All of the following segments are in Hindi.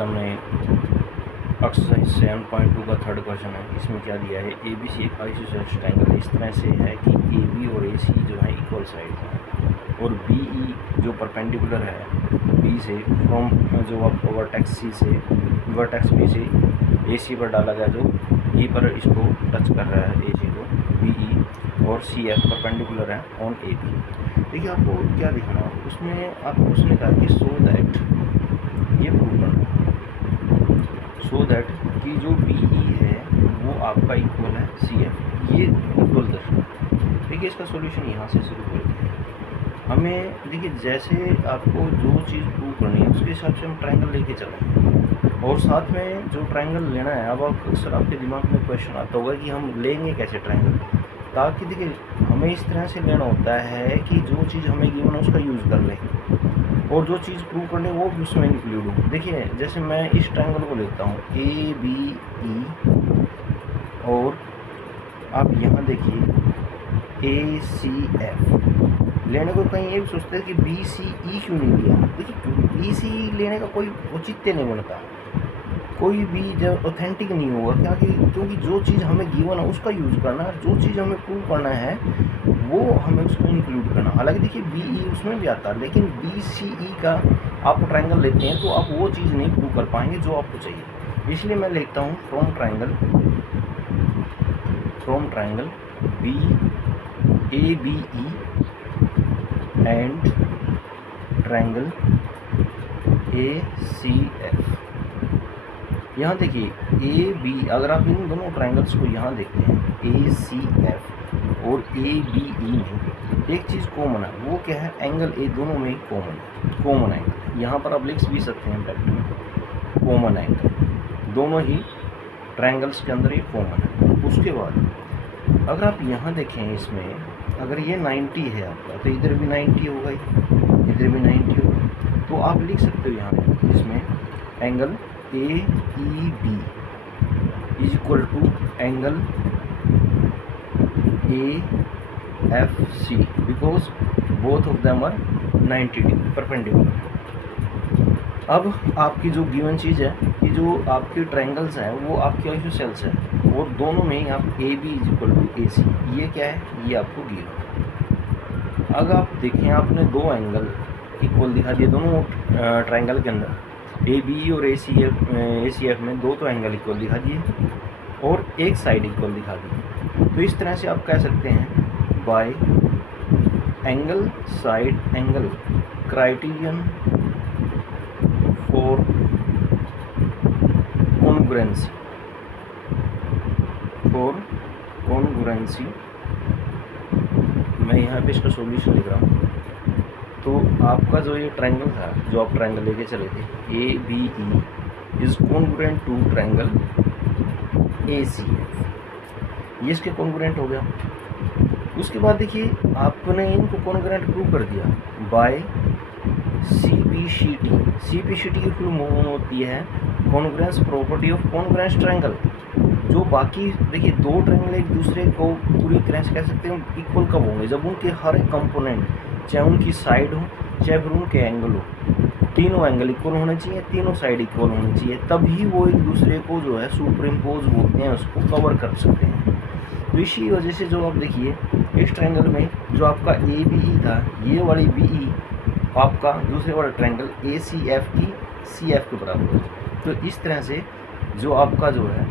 सामने एक्सरसाइज 7.2 का थर्ड क्वेश्चन है। इसमें क्या दिया है, ए बी सी एक आइसोसेलेस ट्रायंगल इस तरह से है कि ए बी और ए सी जो है इक्वल साइड हैं और बी ई जो परपेंडिकुलर है बी से फ्रॉम जो आप वर्टेक्स सी से वर्टेक्स बी से ए सी पर डाला गया जो ई पर इसको टच कर रहा है ए सी को बी ई और सी एफ परपेंडिकुलर है ऑन ए बी। देखिए आपको क्या दिखाना है उसमें, आपको उसने कहा कि सो दैट ये प्रूव करना है सो दैट कि जो बी ई है वो आपका इक्वल है सी एफ, ये इक्वल दर्शाना। देखिए इसका सॉल्यूशन यहाँ से शुरू करते हैं। हमें देखिए जैसे आपको जो चीज़ प्रूव करनी है उसके हिसाब से हम ट्रायंगल लेके चलेंगे और साथ में जो ट्रायंगल लेना है, अब आप अक्सर आपके दिमाग में क्वेश्चन आता होगा कि हम लेंगे कैसे ट्रायंगल, ताकि देखिए हमें इस तरह से लेना होता है कि जो चीज़ हमें गिवन है उसका यूज़ कर लें और जो चीज़ प्रूव करनी वो भी उसमें इंक्लूड हो। देखिए जैसे मैं इस ट्रायंगल को लेता हूँ ए बी ई और आप यहाँ देखिए ए सी एफ लेने को कहीं ये भी सोचते हैं कि बी सी ई क्यों नहीं लिया। देखिए बी सी ई लेने का कोई औचित्य नहीं बनता, कोई भी जब ऑथेंटिक नहीं होगा, क्योंकि जो चीज़ हमें गिवन है उसका यूज़ करना है, जो चीज़ हमें प्रूव करना है वो हमें उसको इंक्लूड करना। हालांकि देखिए बी ई उसमें भी आता है, लेकिन बी सी ई का आप ट्रायंगल लेते हैं तो आप वो चीज़ नहीं प्रूव कर पाएंगे जो आपको चाहिए। इसलिए मैं लिखता हूँ from triangle B A B E and triangle A C F. यहाँ देखिए ए बी, अगर आप इन दोनों ट्रायंगल्स को यहाँ देखते हैं ए सी एफ और ए बी ई में एक चीज़ कॉमन है, वो क्या है, एंगल ए दोनों में कॉमन एंगल। यहाँ पर आप लिख भी सकते हैं फैक्ट में कॉमन एंगल, दोनों ही ट्रायंगल्स के अंदर ये कॉमन है। उसके बाद अगर आप यहाँ देखें इसमें, अगर ये 90 है आपका तो इधर भी 90 होगा, इधर भी 90 होगा, तो आप लिख सकते हो यहाँ इसमें angle A E B is equal to angle A F C because both of them are 90 degree perpendicular. अब आपकी जो गिवन चीज़ है कि जो आपके ट्रायंगल्स हैं वो आपके आइसोसेल्स है और दोनों में आप A B is equal to A C, ये क्या है, ये आपको गिवन। अगर आप देखें आपने दो एंगल इक्वल दिखा दिए दोनों ट्रायंगल के अंदर, ए बी और ए सी एफ में दो तो एंगल इक्वल दिखा दिए और एक साइड इक्वल दिखा दी। तो इस तरह से आप कह सकते हैं bye angle side angle criterion for congruency. मैं यहाँ पे इसका सॉल्यूशन लिख रहा हूँ। तो आपका जो ये ट्रायंगल था, जो आप ट्रायंगल लेके चले थे A B E is congruent to triangle A C F, ये इसके कॉन्ग्रुएंट हो गया। उसके बाद देखिए आपने इनको कॉन्ग्रुएंट प्रूव कर दिया by C P C T की फुल फॉर्म होती है congruence property of congruence triangle. जो बाकी देखिए दो ट्रायंगल एक दूसरे को पूरी तरह से कह सकते हैं इक्वल कब होंगे, जब उनके हर एक कंपोनेंट, चाहे उनकी साइड हो चाहे फिर उनके एंगल हो, तीनों एंगल इक्वल होने चाहिए, तीनों साइड इक्वल होनी चाहिए, तभी वो एक दूसरे को जो है सुपर इम्पोज बोलते हैं, उसको कवर कर सकते हैं। तो इसी वजह से जो आप देखिए इस ट्रायंगल में जो आपका ए बी ई था, ये वाली बी ई आपका दूसरे वाला ट्रायंगल ए सी एफ की सी एफ के बराबर है। तो इस तरह से जो आपका जो है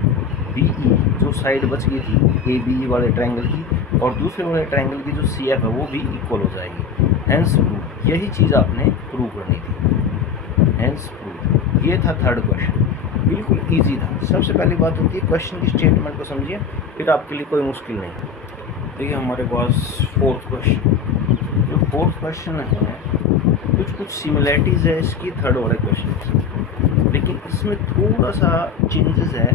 बी ई जो साइड बच गई थी ए बी ई वाले ट्रायंगल की और दूसरे वाले ट्रायंगल की जो सी एफ है वो भी इक्वल हो जाएगी। हैंस प्रूव, यही चीज़ आपने प्रूव करनी थी। हैंस प्रूव, ये था थर्ड क्वेश्चन, बिल्कुल इजी था। सबसे पहली बात होती है क्वेश्चन की स्टेटमेंट को समझिए, फिर आपके लिए कोई मुश्किल नहीं। देखिए हमारे पास फोर्थ क्वेश्चन, जो फोर्थ क्वेश्चन है कुछ सिमिलैरिटीज़ है इसकी थर्ड वाले क्वेश्चन, लेकिन इसमें थोड़ा सा चेंजेस है।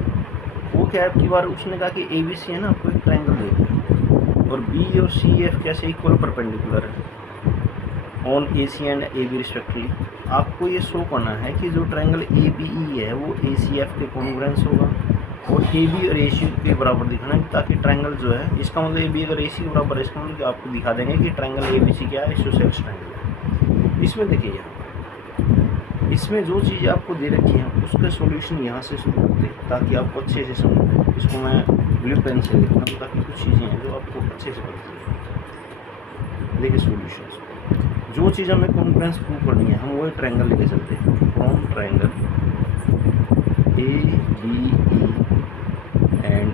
वो क्या है, आपकी बार उसने कहा कि ए बी सी है ना, आपको एक ट्रायंगल दे दिया और बी और सी एफ कैसे इक्वल परपेंडिकुलर है on A C and A B respectively. आपको ये शो करना है कि जो ट्रायंगल ए बी ई है वो ए सी एफ के कॉन्ग्रुएंस होगा और ए बी और ए सी के बराबर दिखाना है, ताकि ट्रायंगल जो है, इसका मतलब ए बी अगर ए सी के बराबर है, इसका मतलब आपको दिखा देंगे कि ट्रायंगल ए बी सी क्या है, आइसोसेलेस ट्रायंगल है। इसमें देखिए यहाँ इसमें जो चीज़ें आपको दे रखी हैं उसका सॉल्यूशन यहाँ से शुरू करते हैं ताकि आपको अच्छे से समझ आए। इसको मैं ब्लू पेन से लिखता हूँ ताकि कुछ चीज़ें हैं जो आपको अच्छे से पता चले। देखिए सॉल्यूशन, जो चीज़ हमें कॉन्ग्रुएंस प्रूव करनी है हम वो एक ट्रायंगल लेके चलते हैं। From triangle ABE and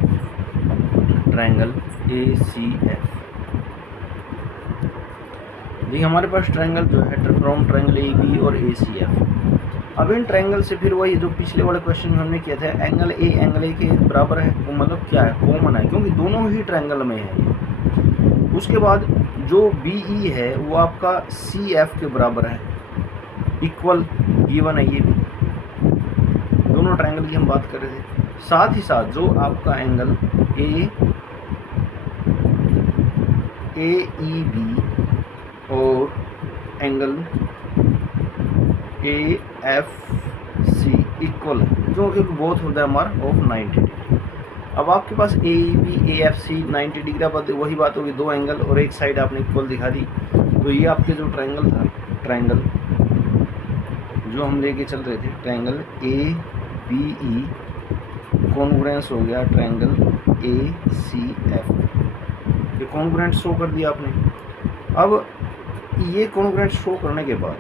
triangle ACF। देखिए हमारे पास ट्रायंगल जो है फ्रॉम ट्रायंगल AB और ACF। अब इन ट्रायंगल से फिर वही जो पिछले वाले क्वेश्चन में हमने किया था, एंगल A के बराबर है, वो मतलब क्या है, कॉमन है क्योंकि दोनों ही ट्रायंगल में है। उसके बाद जो BE है वो आपका CF के बराबर है, इक्वल गिवन है, ये भी दोनों ट्रायंगल की हम बात कर रहे थे। साथ ही साथ जो आपका एंगल AEB और एंगल AFC इक्वल है, जो कि both of them are of 90 degree. अब आपके पास AEB AFC 90 डिग्री, अब वही बात होगी, दो एंगल और एक साइड आपने इक्वल दिखा दी। तो ये आपके जो ट्रायंगल था, ट्रायंगल जो हम लेके चल रहे थे, ट्रायंगल ABE कॉन्ग्रुएंस हो गया ट्रायंगल ACF। ये कॉन्ग्रुएंट शो कर दिया आपने। अब ये कॉन्ग्रुएंट शो करने के बाद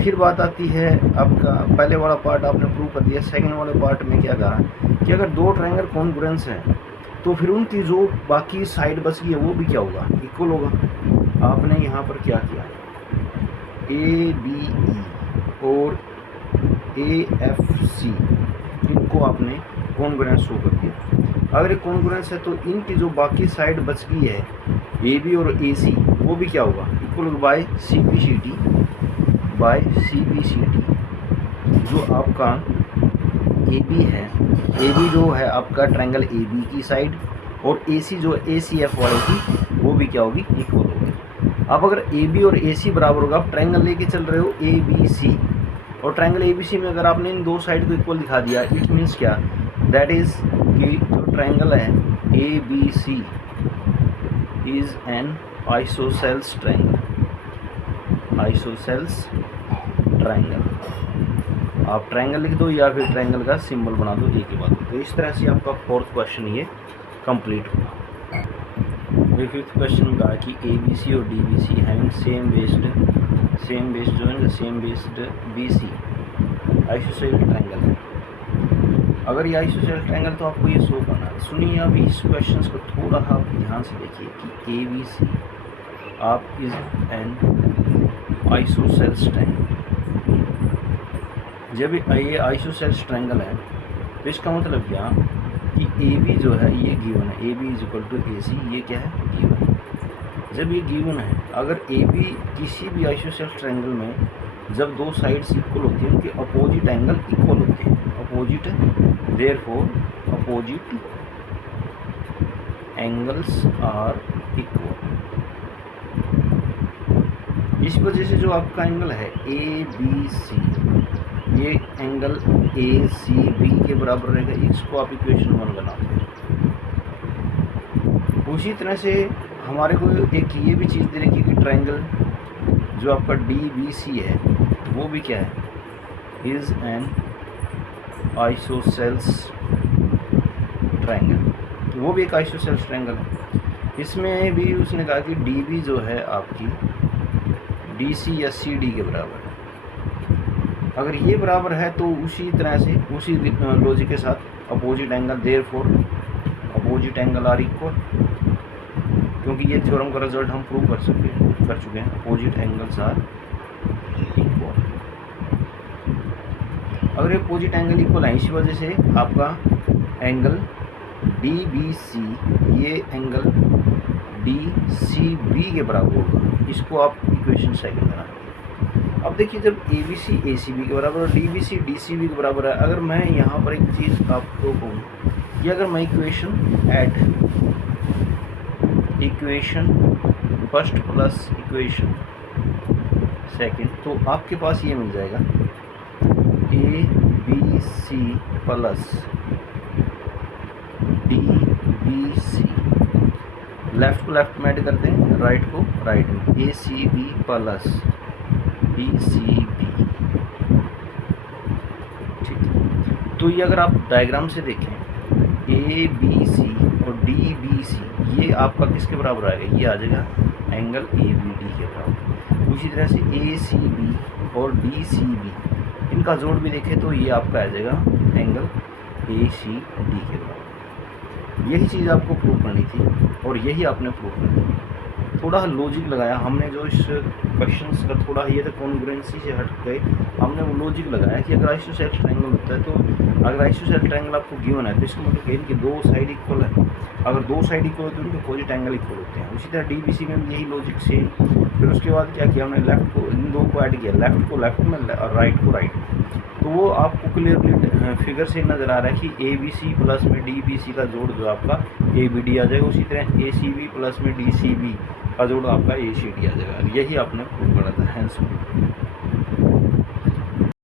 फिर बात आती है आपका, पहले वाला पार्ट आपने प्रूव कर दिया, सेकंड वाले पार्ट में क्या कहा कि अगर दो ट्रायंगल कॉन्ग्रुएंस हैं तो फिर उनकी जो बाकी साइड बच गई है वो भी क्या होगा, इक्वल होगा। आपने यहाँ पर क्या किया, ABE और AFC इनको आपने कॉन्ग्रुएंस शो कर दिया। अगर एक कॉन्ग्रुएंस है तो इनकी जो बाकी साइड बच गई है AB और AC वो भी क्या होगा, इक्वल बाय CBCD। जो आपका AB है, AB जो है आपका ट्रायंगल AB की साइड, और AC जो ACF वाले की वो भी क्या होगी, इक्वल होगी। अब अगर AB और AC बराबर होगा, आप ट्रायंगल लेके चल रहे हो ABC, और ट्रायंगल ABC में अगर आपने इन दो साइड को इक्वल दिखा दिया, इट मीन्स क्या, दैट इज कि जो ट्रायंगल है ABC is an isosceles triangle. Isosceles triangle, आप ट्रायंगल लिख दो या फिर ट्रायंगल का सिंबल बना दो, एक ही बात। तो इस तरह से आपका फोर्थ क्वेश्चन ये कंप्लीट हुआ। फिर फिफ्थ क्वेश्चन में कहा कि ABC और DBC हैविंग सेम बेस्ड जो है same based BC ISOCELL triangle है। अगर ये आइसोसेल ट्रायंगल तो आपको ये शो करना है। सुनिए अभी इस क्वेश्चन को थोड़ा आप ध्यान से देखिए कि ABC आप इज एन आइसोसेल्स ट्रायंगल। जब ये आइसोसेल्स ट्रायंगल है तो इसका मतलब क्या कि AB जो है ये गिवन है, AB is equal to AC, ये क्या है, गिवन है। जब ये गिवन है, अगर AB किसी भी आइसोसेल्स ट्रायंगल में जब दो साइड्स इक्वल होती हैं उनके अपोजिट एंगल इक्वल होते हैं, opposite, therefore opposite angles are equal. इस वजह से जो आपका एंगल है ABC, ये एंगल ACB के बराबर रहेगा। इसको आप इक्वेशन 1 बनाते हैं। उसी तरह से हमारे को एक ये भी चीज़ दे रखी है कि ट्रायंगल जो आपका DBC है वो भी क्या है, इज एन आइसोसेल्स ट्रायंगल, वो भी एक आइसोसेल्स ट्रायंगल है। इसमें भी उसने कहा कि DB जो है आपकी DC या CD के बराबर है। अगर ये बराबर है तो उसी तरह से उसी लॉजिक के साथ opposite angle, therefore opposite angle are equal, क्योंकि ये थ्योरम का रिजल्ट हम प्रूव कर चुके हैं, अपोजिट एंगल्स आर इक्वल। अगर ये अपोजिट एंगल इक्वल है, इसी वजह से आपका एंगल DBC ये एंगल DCB के बराबर होगा। इसको आप इक्वेशन सेकंड बना। अब देखिए जब ABC ACB के बराबर और DBC DCB के बराबर है, अगर मैं यहाँ पर एक चीज़ आपको कहूँ कि अगर मैं equation first plus equation second, तो आपके पास ये मिल जाएगा ABC प्लस DBC, लेफ्ट को लेफ्ट में ऐड करते हैं, राइट को राइट में, ACB प्लस DCB तो ये अगर आप डायग्राम से देखें ए बी सी और डी बी सी, ये आपका किसके बराबर आएगा, ये आ जाएगा एंगल ए बी डी के बराबर। उसी तरह से ए सी बी और डी सी बी, इनका जोड़ भी देखें तो ये आपका आ जाएगा एंगल ए सी डी के बराबर। यही चीज़ आपको प्रूव करनी थी और यही आपने प्रूव करनी थी। थोड़ा लॉजिक लगाया हमने, जो इस क्वेश्चंस का थोड़ा ये था कॉन्ग्रुएंसी से हट गए, हमने वो लॉजिक लगाया कि अगर आइसोसेलेस ट्रायंगल होता है, तो अगर आइसोसेलेस ट्रायंगल आपको गिवन है तो इसका मतलब कहें कि दो साइड इक्वल है। अगर दो साइड इक्वल है तो उनके अपोजिट एंगल इक्वल होते हैं। उसी तरह डीबीसी में भी यही लॉजिक सेम। फिर उसके बाद क्या किया हमने, लेफ्ट को इन दो को ऐड किया, लेफ्ट को लेफ्ट में और राइट को राइट। तो वो आपको क्लियरली फिगर से नज़र आ रहा है कि ए बी सी प्लस में डी बी सी का जोड़ जो आपका ए बी डी आ जाएगा। उसी तरह ए सी बी प्लस में डी सी बी का जोड़ आपका ए सी डी आ जाएगा। यही आपने प्रूव करा था हैंस।